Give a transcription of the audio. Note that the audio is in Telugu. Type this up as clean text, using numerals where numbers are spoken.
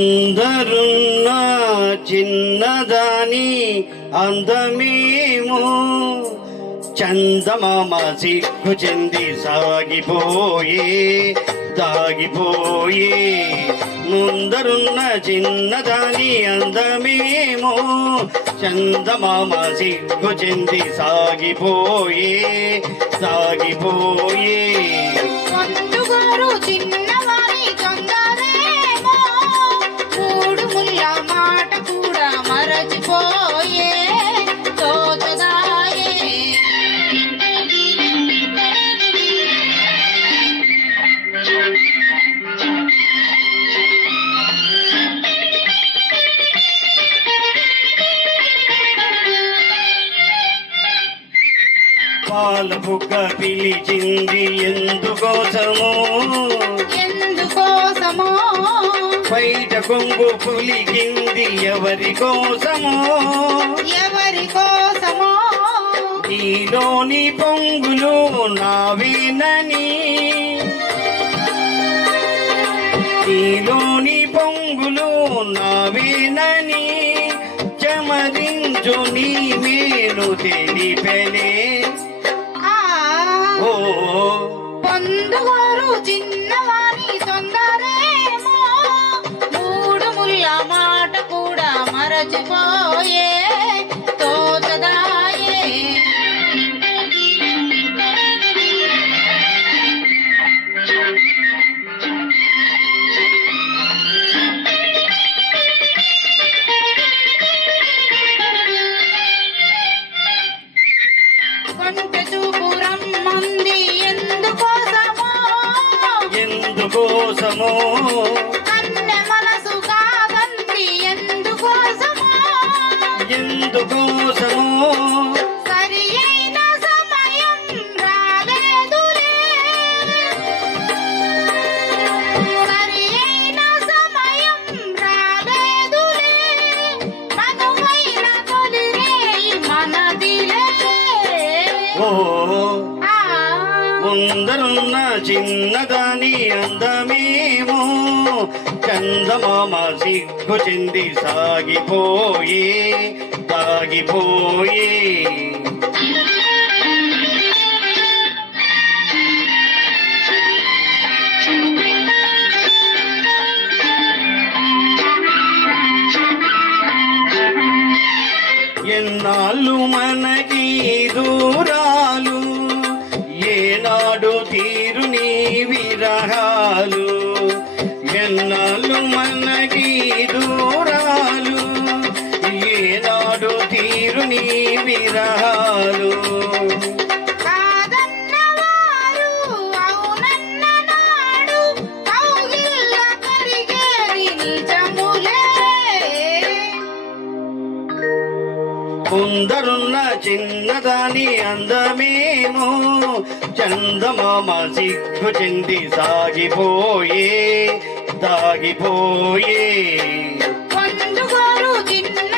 ముందరున్న చిన్నదాని అందమేమో చందమామ సిగ్గు చెంది సాగిపోయే దాగిపోయే. ముందరున్న చిన్నదాని అందమేమో చందమామ సిగ్గు చెంది సాగిపోయే సాగిపోయే. మాట కూడా మరచిపోయే తోచదాయే. పాల బుగ్గ పిలిచింది ఎందుకోసమో ఎందుకోసమో. బయట కొంగు పులిగింది ఎవరి కోసమో ఎవరి కోసమో. నీలోని పొంగులు నావేనని నీలోని పొంగులు నావేనని చమరించు నీ మేలు తెలిపెనే. ఓ పొందుగోరు చిన్నవాని తొందరేమో మూడు ముళ్ళ మాట కూడా మరచిపోయే తోచదాయే. కొంటె చూపు రమ్మంది ఎందుకోసమో ఎందుకోసమో. కన్నె మనసు కాదంది ఎందుకోసమో ఎందుకోసమో. సరి అయిన సమయం రాలేదులే సరి అయిన సమయం రాలేదులే మనువైన తొలిరేయి మనదిలే. ఓ ముందరున్న చిన్నదాని అందమేమో చందమామ సిగ్గు చెంది సాగిపోయే దాగిపోయే. ఎన్నాళ్ళు మనకి దూరాలు ఏనాడు తీరు నీ విరహాలు. ఎన్నాళ్ళు మనకి దూరాలు ఏనాడు తీరు నీ విరహాలు. కాదన్నవారు అవునన్న నాడు కౌగిళ్ళ కరిగేది నిజములే. ముందరున్న చిన్నదాని అందమేమో చందమామ సిగ్గు చెంది సాగిపోయే దాగిపోయే. పొందుగోరు చిన్న